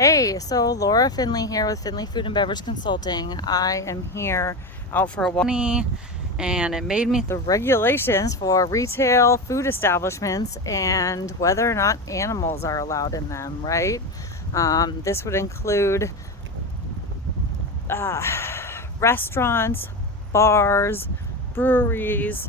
Hey, so Laura Finley here with Finley Food and Beverage Consulting. I am here out for a walk and it made me the regulations for retail food establishments and whether or not animals are allowed in them, right? This would include restaurants, bars, breweries,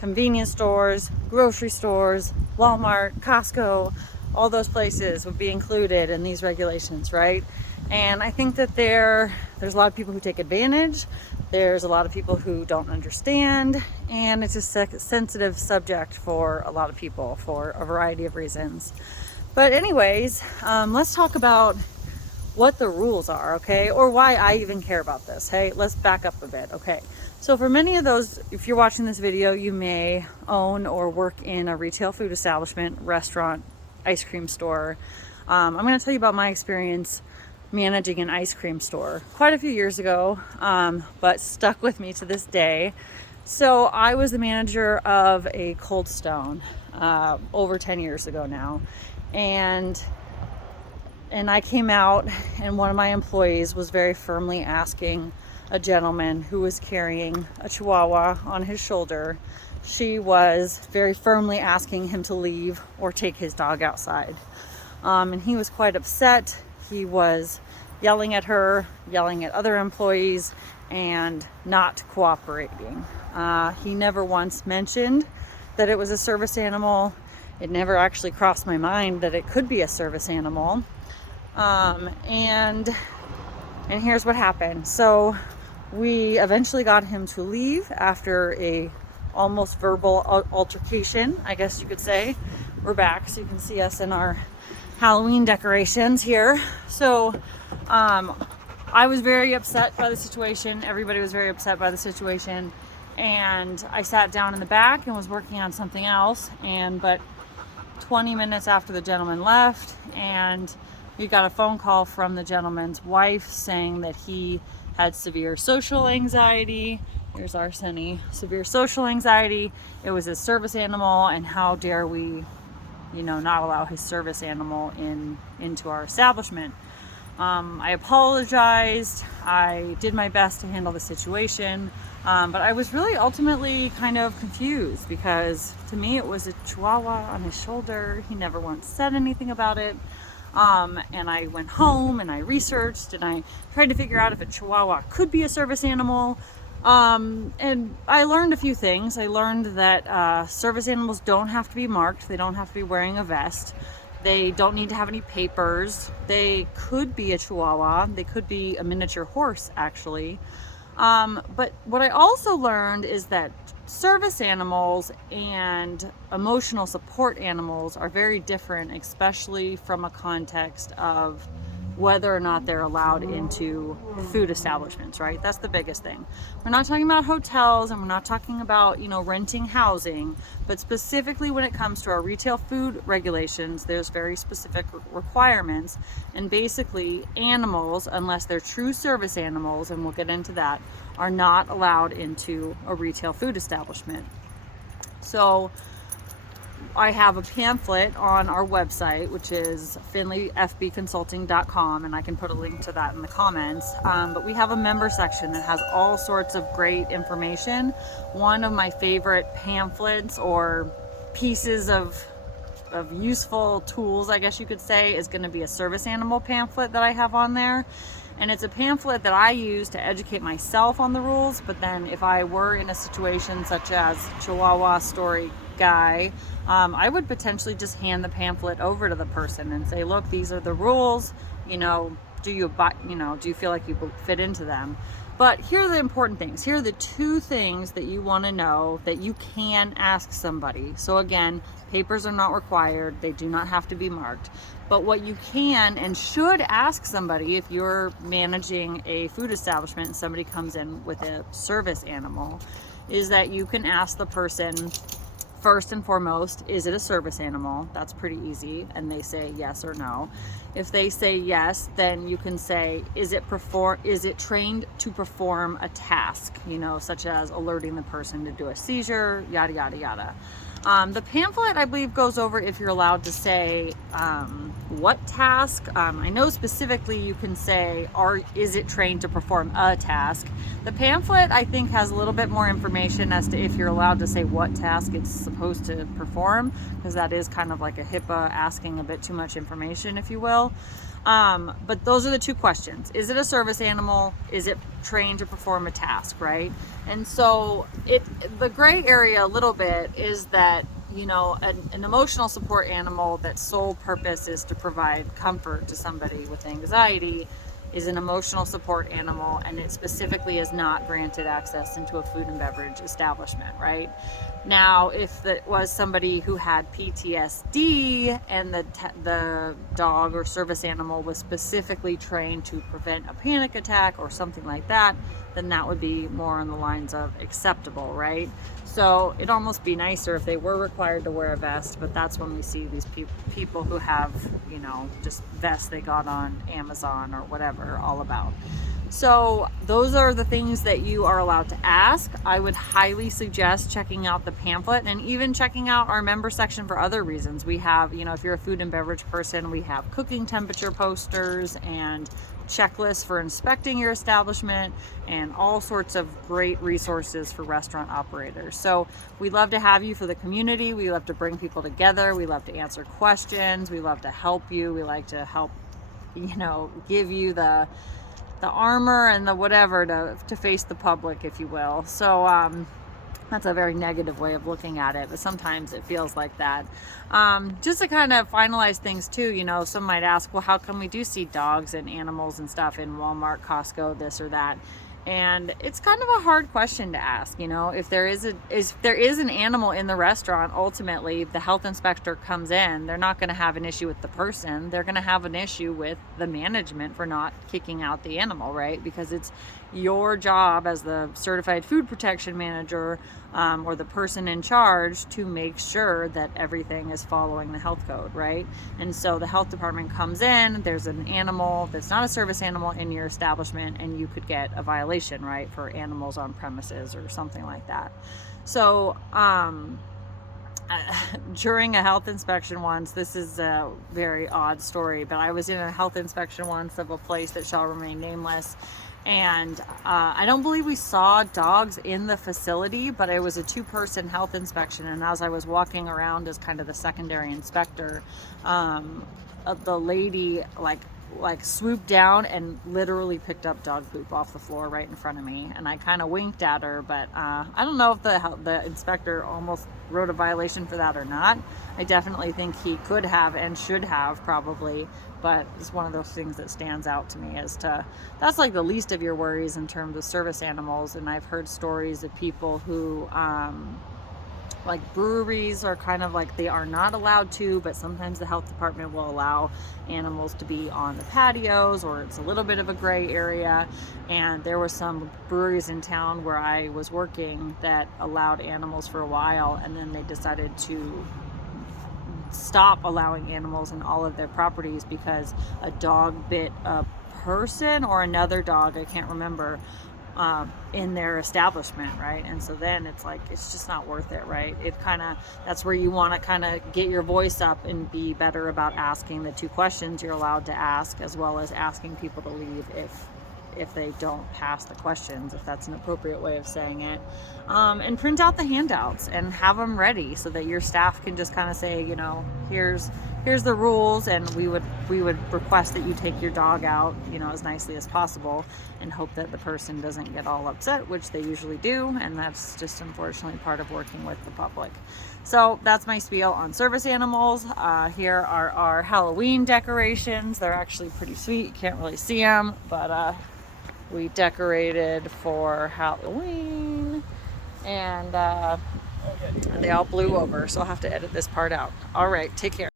convenience stores, grocery stores, Walmart, Costco, all those places would be included in these regulations, right? And I think that there's a lot of people who take advantage. There's a lot of people who don't understand, and it's a sensitive subject for a lot of people for a variety of reasons. But anyways, let's talk about what the rules are, okay? Or why I even care about this. Hey, let's back up a bit, okay? So for many of those, if you're watching this video, you may own or work in a retail food establishment, restaurant, ice cream store. I'm going to tell you about my experience managing an ice cream store quite a few years ago, but stuck with me to this day. So I was the manager of a Cold Stone over 10 years ago now. And I came out, and one of my employees was very firmly asking a gentleman who was carrying a Chihuahua on his shoulder. She was very firmly asking him to leave or take his dog outside. And he was quite upset. He was yelling at her, yelling at other employees, and not cooperating. He never once mentioned that it was a service animal. It never actually crossed my mind that it could be a service animal. And here's what happened. So we eventually got him to leave after a almost verbal altercation, I guess you could say. We're back, so you can see us in our Halloween decorations here. So I was very upset by the situation. Everybody was very upset by the situation, and I sat down in the back and was working on something else. But 20 minutes after the gentleman left, and we got a phone call from the gentleman's wife saying that he had severe social anxiety. Here's our Sunny. Severe social anxiety. It was his service animal, and how dare we, not allow his service animal into our establishment. I apologized. I did my best to handle the situation, but I was really ultimately kind of confused because to me it was a Chihuahua on his shoulder. He never once said anything about it. And I went home and I researched and I tried to figure out if a Chihuahua could be a service animal. And I learned a few things. I learned that service animals don't have to be marked. They don't have to be wearing a vest. They don't need to have any papers. They could be a Chihuahua. They could be a miniature horse, actually. But what I also learned is that service animals and emotional support animals are very different, especially from a context of whether or not they're allowed into food establishments, right? That's the biggest thing. We're not talking about hotels, and we're not talking about, renting housing, but specifically when it comes to our retail food regulations, there's very specific requirements. And basically animals, unless they're true service animals, and we'll get into that, are not allowed into a retail food establishment. So I have a pamphlet on our website, which is finleyfbconsulting.com, and I can put a link to that in the comments. But we have a member section that has all sorts of great information. One of my favorite pamphlets or pieces of useful tools, I guess you could say, is going to be a service animal pamphlet that I have on there. And it's a pamphlet that I use to educate myself on the rules. But then if I were in a situation such as Chihuahua story guy, I would potentially just hand the pamphlet over to the person and say, look, these are the rules, do you feel like you fit into them? But here are the important things. Here are the two things that you want to know that you can ask somebody. So again, papers are not required. They do not have to be marked. But what you can and should ask somebody if you're managing a food establishment and somebody comes in with a service animal is that you can ask the person, first and foremost, is it a service animal? That's pretty easy. And they say yes or no. If they say yes, then you can say, is it trained to perform a task, such as alerting the person to do a seizure, yada, yada, yada. The pamphlet, I believe, goes over if you're allowed to say what task. I know specifically you can say, is it trained to perform a task? The pamphlet, I think, has a little bit more information as to if you're allowed to say what task it's supposed to perform, because that is kind of like a HIPAA asking a bit too much information, if you will. But those are the two questions. Is it a service animal? Is it trained to perform a task, right? And so the gray area a little bit is that, you know, an emotional support animal that's sole purpose is to provide comfort to somebody with anxiety is an emotional support animal, and it specifically is not granted access into a food and beverage establishment, right? Now, if it was somebody who had PTSD and the dog or service animal was specifically trained to prevent a panic attack or something like that, then that would be more on the lines of acceptable, right? So it'd almost be nicer if they were required to wear a vest, but that's when we see these people who have, you know, just vests they got on Amazon or whatever all about. So those are the things that you are allowed to ask. I would highly suggest checking out the pamphlet and even checking out our member section for other reasons. We have, you know, if you're a food and beverage person, we have cooking temperature posters and checklists for inspecting your establishment and all sorts of great resources for restaurant operators. So we love to have you for the community. We love to bring people together. We love to answer questions. We love to help you. We like to help, you know, give you the armor and the whatever to face the public, if you will. So that's a very negative way of looking at it, but sometimes it feels like that. Just to kind of finalize things too, you know, some might ask, well, how come we do see dogs and animals and stuff in Walmart, Costco, this or that? And it's kind of a hard question to ask, you know. If there is an animal in the restaurant, ultimately the health inspector comes in, they're not going to have an issue with the person. They're going to have an issue with the management for not kicking out the animal, right? Because it's your job as the certified food protection manager or the person in charge to make sure that everything is following the health code, right? And so the health department comes in, there's an animal that's not a service animal in your establishment, and you could get a violation, right, for animals on premises or something like that. So during a health inspection once, this is a very odd story, but I was in a health inspection once of a place that shall remain nameless, and I don't believe we saw dogs in the facility, but it was a 2-person health inspection, and as I was walking around as kind of the secondary inspector, the lady like swooped down and literally picked up dog poop off the floor right in front of me, and I kind of winked at her, but I don't know if the inspector almost wrote a violation for that or not. I definitely think he could have and should have probably, but it's one of those things that stands out to me as to that's like the least of your worries in terms of service animals. And I've heard stories of people who like breweries are kind of like they are not allowed to, but sometimes the health department will allow animals to be on the patios, or it's a little bit of a gray area. And there were some breweries in town where I was working that allowed animals for a while, and then they decided to stop allowing animals in all of their properties because a dog bit a person or another dog, I can't remember, in their establishment, right? And so then it's like, it's just not worth it, right? It kind of, that's where you want to kind of get your voice up and be better about asking the 2 questions you're allowed to ask, as well as asking people to leave if they don't pass the questions, if that's an appropriate way of saying it. And print out the handouts and have them ready so that your staff can just kind of say, you know, here's the rules, and we would request that you take your dog out, you know, as nicely as possible, and hope that the person doesn't get all upset, which they usually do, and that's just unfortunately part of working with the public. So that's my spiel on service animals. Here are our Halloween decorations. They're actually pretty sweet. You can't really see them, but we decorated for Halloween, and they all blew over, so I'll have to edit this part out. All right, take care.